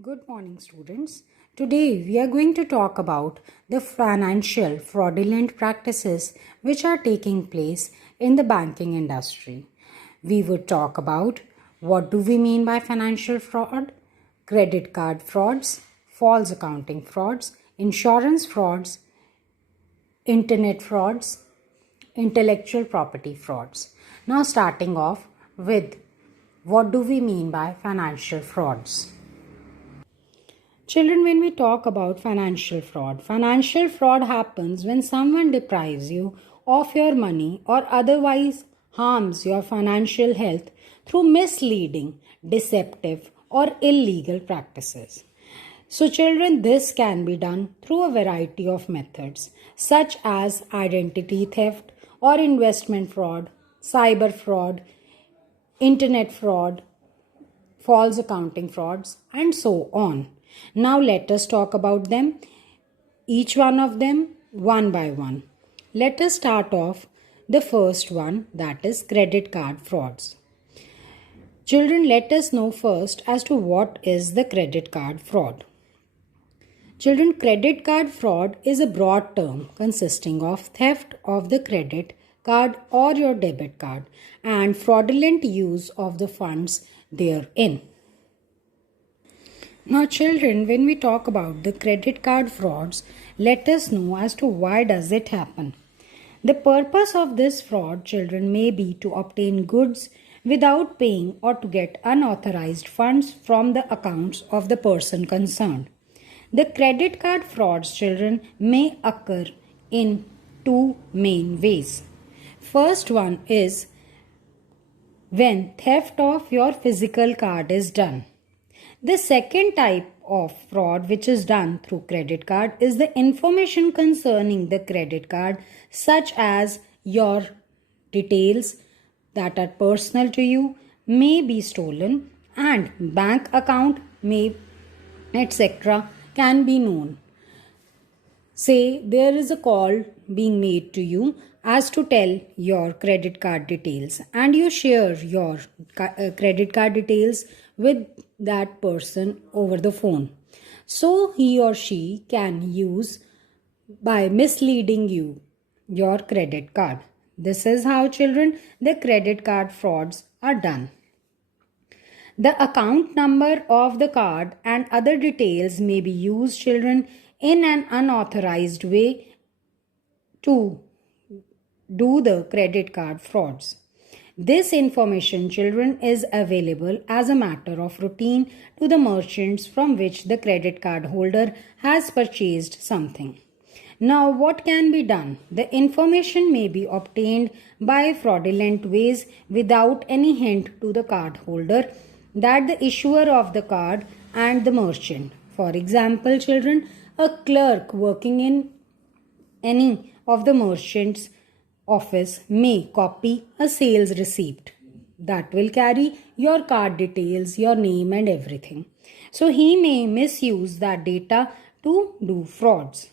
Good morning, students. Today we are going to talk about the financial fraudulent practices which are taking place in the banking industry. We would talk about what do we mean by financial fraud, credit card frauds, false accounting frauds, insurance frauds, internet frauds, intellectual property frauds. Now starting off with what do we mean by financial frauds? Children, when we talk about financial fraud happens when someone deprives you of your money or otherwise harms your financial health through misleading, deceptive, or illegal practices. So, children, this can be done through a variety of methods, such as identity theft or investment fraud, cyber fraud, internet fraud, false accounting frauds, and so on. Now let us talk about them, each one of them one by one. Let us start off the first one, that is credit card frauds. Children, let us know first as to what is the credit card fraud. Children, credit card fraud is a broad term consisting of theft of the credit card or your debit card and fraudulent use of the funds therein. Now children, when we talk about the credit card frauds, let us know as to why does it happen. The purpose of this fraud, children, may be to obtain goods without paying or to get unauthorized funds from the accounts of the person concerned. The credit card frauds, children, may occur in two main ways. First one is when theft of your physical card is done. The second type of fraud which is done through credit card is the information concerning the credit card, such as your details that are personal to you may be stolen and bank account may etc. can be known. Say there is a call being made to you as to tell your credit card details and you share your credit card details with that person over the phone. So he or she can use by misleading you your credit card. This is how, children, the credit card frauds are done. The account number of the card and other details may be used, children, in an unauthorized way to do the credit card frauds. This information, children, is available as a matter of routine to the merchants from which the credit card holder has purchased something. Now, what can be done? The information may be obtained by fraudulent ways without any hint to the card holder that the issuer of the card and the merchant. For example, children, a clerk working in any of the merchant's office may copy a sales receipt that will carry your card details, your name and everything. So he may misuse that data to do frauds.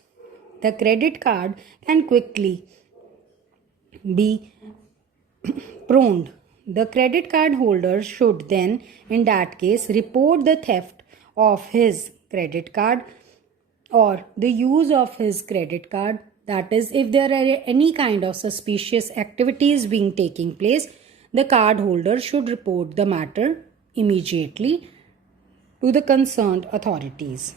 The credit card can quickly be pruned. The credit card holder should then, in that case, report the theft of his credit card or the use of his credit card. That is, if there are any kind of suspicious activities being taking place, the card holder should report the matter immediately to the concerned authorities.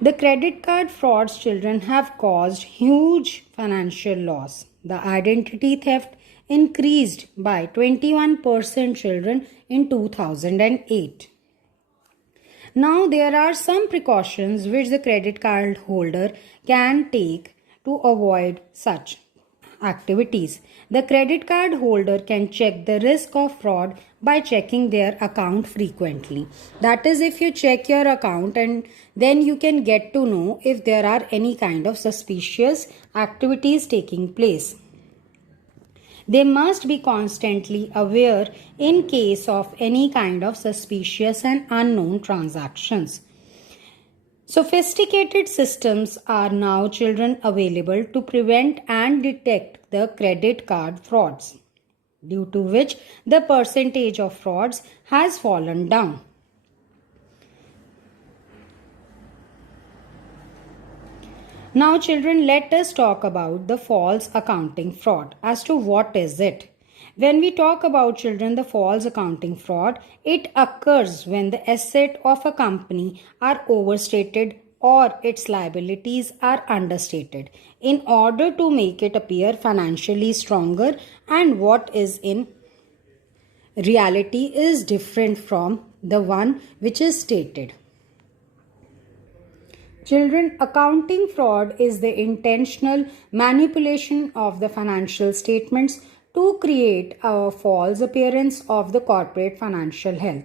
The credit card frauds, children, have caused huge financial loss. The identity theft increased by 21%, children, in 2008. Now, there are some precautions which the credit card holder can take to avoid such activities. The credit card holder can check the risk of fraud by checking their account frequently. That is, if you check your account and then you can get to know if there are any kind of suspicious activities taking place. They must be constantly aware in case of any kind of suspicious and unknown transactions. Sophisticated systems are now, children, available to prevent and detect the credit card frauds, due to which the percentage of frauds has fallen down. Now, children, let us talk about the false accounting fraud. As to what is it? When we talk about, children, the false accounting fraud, it occurs when the asset of a company are overstated or its liabilities are understated in order to make it appear financially stronger, and what is in reality is different from the one which is stated. Children, accounting fraud is the intentional manipulation of the financial statements to create a false appearance of the corporate financial health.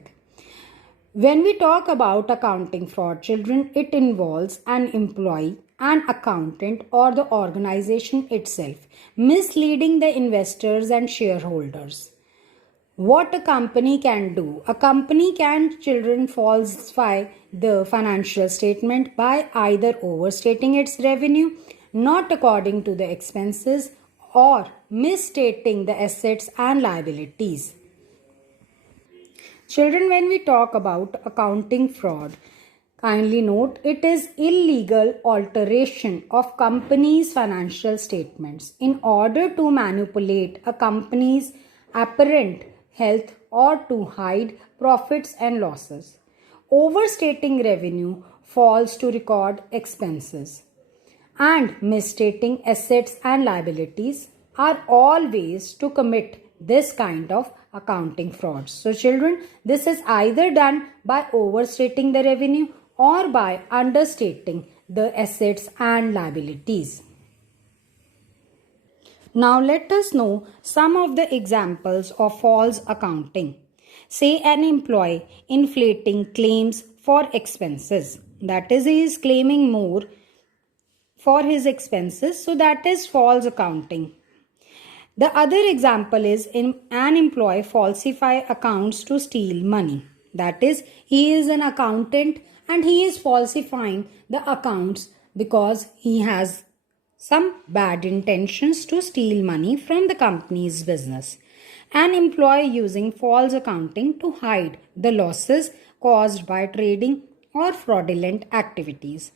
When we talk about accounting fraud, children, it involves an employee, an accountant, or the organization itself misleading the investors and shareholders. What a company can do. A company can, children, falsify the financial statement by either overstating its revenue, not according to the expenses, or misstating the assets and liabilities. Children, when we talk about accounting fraud, kindly note it is illegal alteration of company's financial statements in order to manipulate a company's apparent health or to hide profits and losses. Overstating revenue, falls to record expenses, and misstating assets and liabilities are all ways to commit this kind of accounting frauds. So, children, this is either done by overstating the revenue or by understating the assets and liabilities. Now let us know some of the examples of false accounting. Say an employee inflating claims for expenses. That is, he is claiming more for his expenses. So that is false accounting. The other example is an employee falsify accounts to steal money. That is, he is an accountant and he is falsifying the accounts because he has some bad intentions to steal money from the company's business. An employee using false accounting to hide the losses caused by trading or fraudulent activities.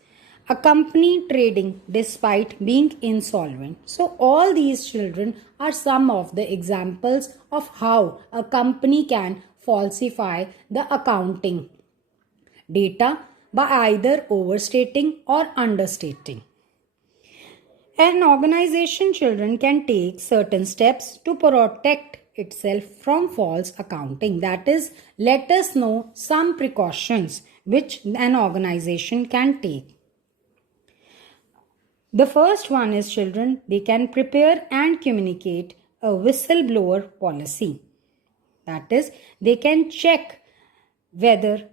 A company trading despite being insolvent. So all these, children, are some of the examples of how a company can falsify the accounting data by either overstating or understating. An organization, children, can take certain steps to protect itself from false accounting. That is, let us know some precautions which an organization can take. The first one is, children, they can prepare and communicate a whistleblower policy. That is, they can check whether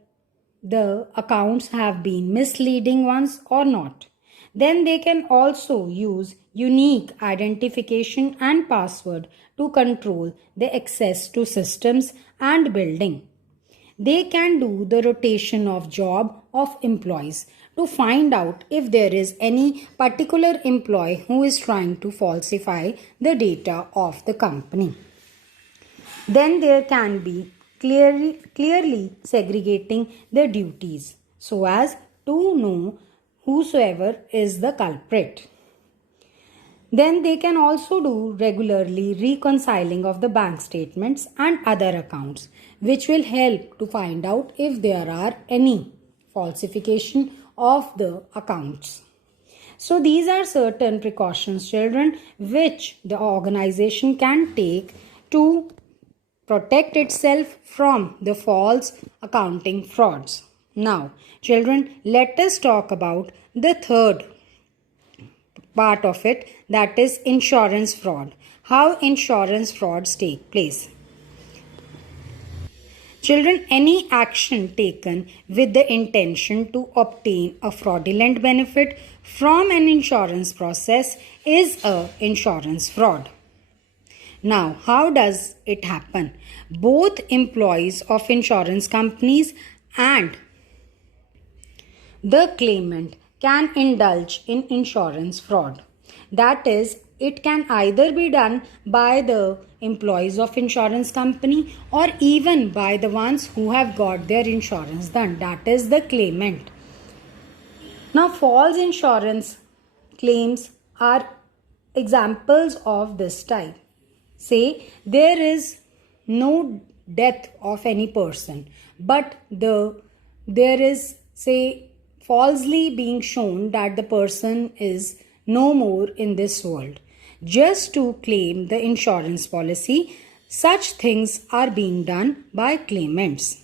the accounts have been misleading ones or not. Then they can also use unique identification and password to control the access to systems and building. They can do the rotation of job of employees to find out if there is any particular employee who is trying to falsify the data of the company. Then there can be clearly segregating the duties so as to know whosoever is the culprit. Then they can also do regularly reconciling of the bank statements and other accounts, which will help to find out if there are any falsification of the accounts. So these are certain precautions, children, which the organization can take to protect itself from the false accounting frauds. Now, children, let us talk about the third part of it, that is insurance fraud. How insurance frauds take place. Children, any action taken with the intention to obtain a fraudulent benefit from an insurance process is a insurance fraud. Now, how does it happen? Both employees of insurance companies and the claimant can indulge in insurance fraud. That is, it can either be done by the employees of insurance company or even by the ones who have got their insurance done. That is the claimant. Now, false insurance claims are examples of this type. Say there is no death of any person, but there is, say, falsely being shown that the person is no more in this world. Just to claim the insurance policy, such things are being done by claimants.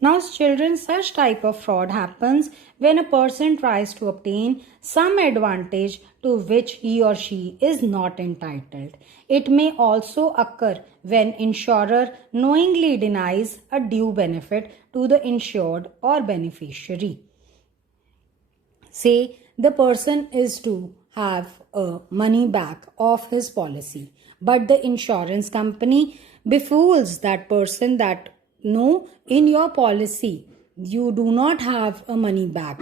Now, children, such type of fraud happens when a person tries to obtain some advantage to which he or she is not entitled. It may also occur when insurer knowingly denies a due benefit to the insured or beneficiary. Say the person is to have a money back of his policy, but the insurance company befools that person that no, in your policy you do not have a money back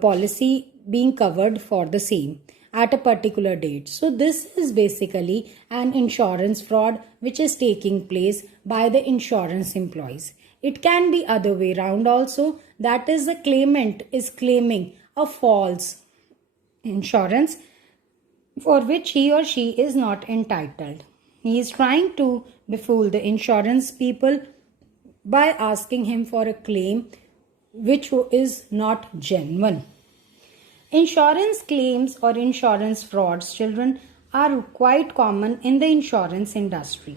policy being covered for the same at a particular date. So this is basically an insurance fraud which is taking place by the insurance employees. It can be other way around also, that is the claimant is claiming a false insurance for which he or she is not entitled. He is trying to befool the insurance people by asking him for a claim which is not genuine. Insurance claims or insurance frauds, children, are quite common in the insurance industry.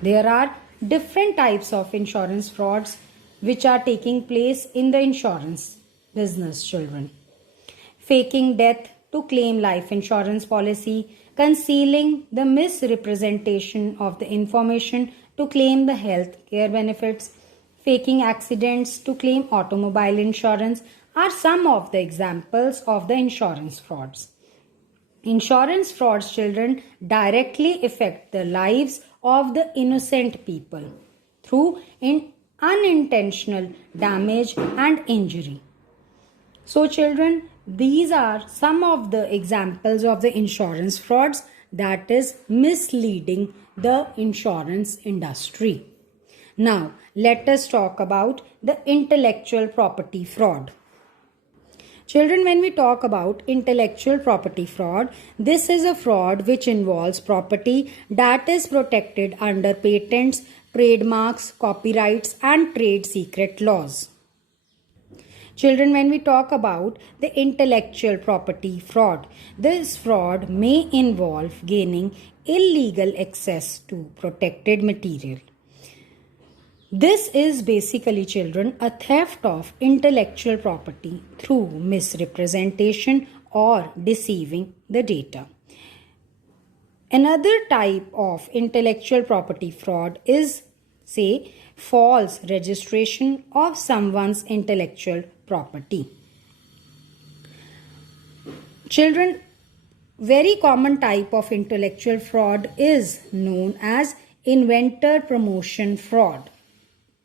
There are different types of insurance frauds which are taking place in the insurance business, children. Faking death to claim life insurance policy, concealing the misrepresentation of the information to claim the health care benefits, faking accidents to claim automobile insurance are some of the examples of the insurance frauds. Insurance frauds, children, directly affect the lives of the innocent people through unintentional damage and injury. So, children, these are some of the examples of the insurance frauds, that is misleading the insurance industry. Now, let us talk about the intellectual property fraud. Children, when we talk about intellectual property fraud, this is a fraud which involves property that is protected under patents, trademarks, copyrights, and trade secret laws. Children, when we talk about the intellectual property fraud, this fraud may involve gaining illegal access to protected material. This is basically, children, a theft of intellectual property through misrepresentation or deceiving the data. Another type of intellectual property fraud is, say, false registration of someone's intellectual property. Children, very common type of intellectual fraud is known as inventor promotion fraud.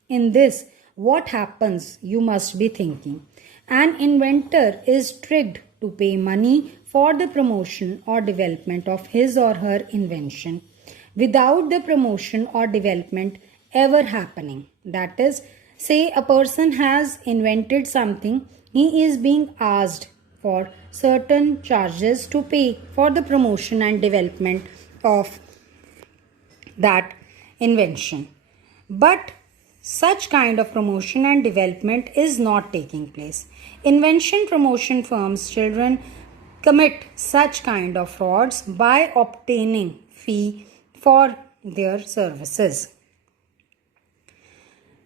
In this, what happens, you must be thinking. An inventor is tricked to pay money for the promotion or development of his or her invention without the promotion or development ever happening. That is, say a person has invented something, he is being asked for certain charges to pay for the promotion and development of that invention. But such kind of promotion and development is not taking place. Invention promotion firms, children, commit such kind of frauds by obtaining fee for their services.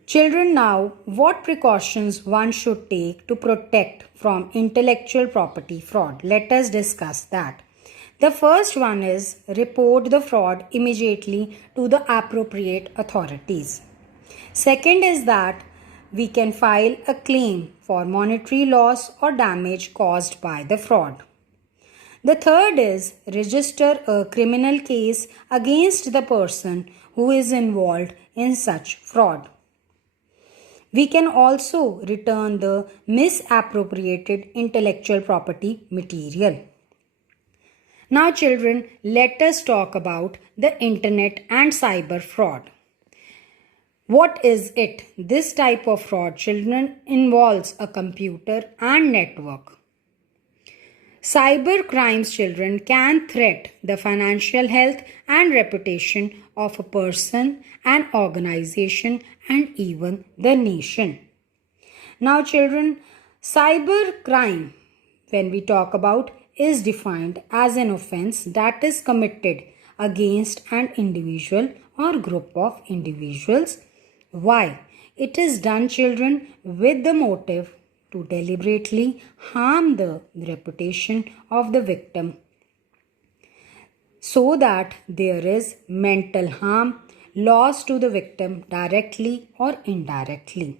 Children, now, what precautions one should take to protect from intellectual property fraud? Let us discuss that. The first one is report the fraud immediately to the appropriate authorities. Second is that we can file a claim for monetary loss or damage caused by the fraud. The third is register a criminal case against the person who is involved in such fraud. We can also return the misappropriated intellectual property material. Now, children, let us talk about the internet and cyber fraud. What is it? This type of fraud, children, involves a computer and network. Cyber crimes, children, can threat the financial health and reputation of a person, an organization, and even the nation. Now, children, cyber crime, when we talk about, is defined as an offense that is committed against an individual or group of individuals. Why? It is done, children, with the motive to deliberately harm the reputation of the victim so that there is mental harm, loss to the victim directly or indirectly.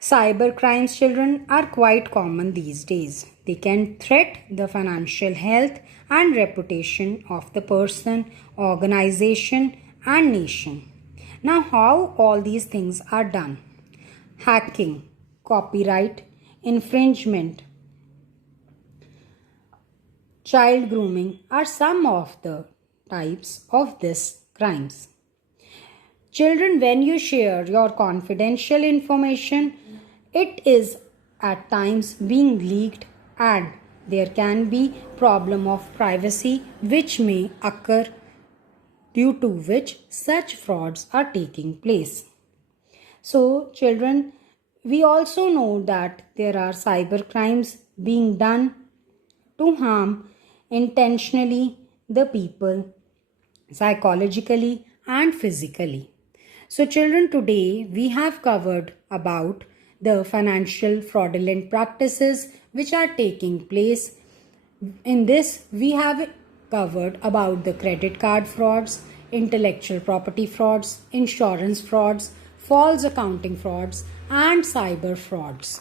Cyber crimes, children, are quite common these days. They can threaten the financial health and reputation of the person, organization, and nation. Now, how all these things are done? Hacking, copyright, infringement, child grooming are some of the types of these crimes. Children, when you share your confidential information, it is at times being leaked and there can be problem of privacy which may occur, due to which such frauds are taking place. So, children, we also know that there are cyber crimes being done to harm intentionally the people psychologically and physically. So, children, today we have covered about the financial fraudulent practices which are taking place. In this, we have covered about the credit card frauds, intellectual property frauds, insurance frauds, false accounting frauds, and cyber frauds.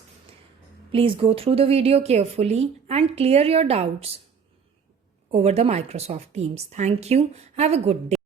Please go through the video carefully and clear your doubts over the Microsoft Teams. Thank you. Have a good day.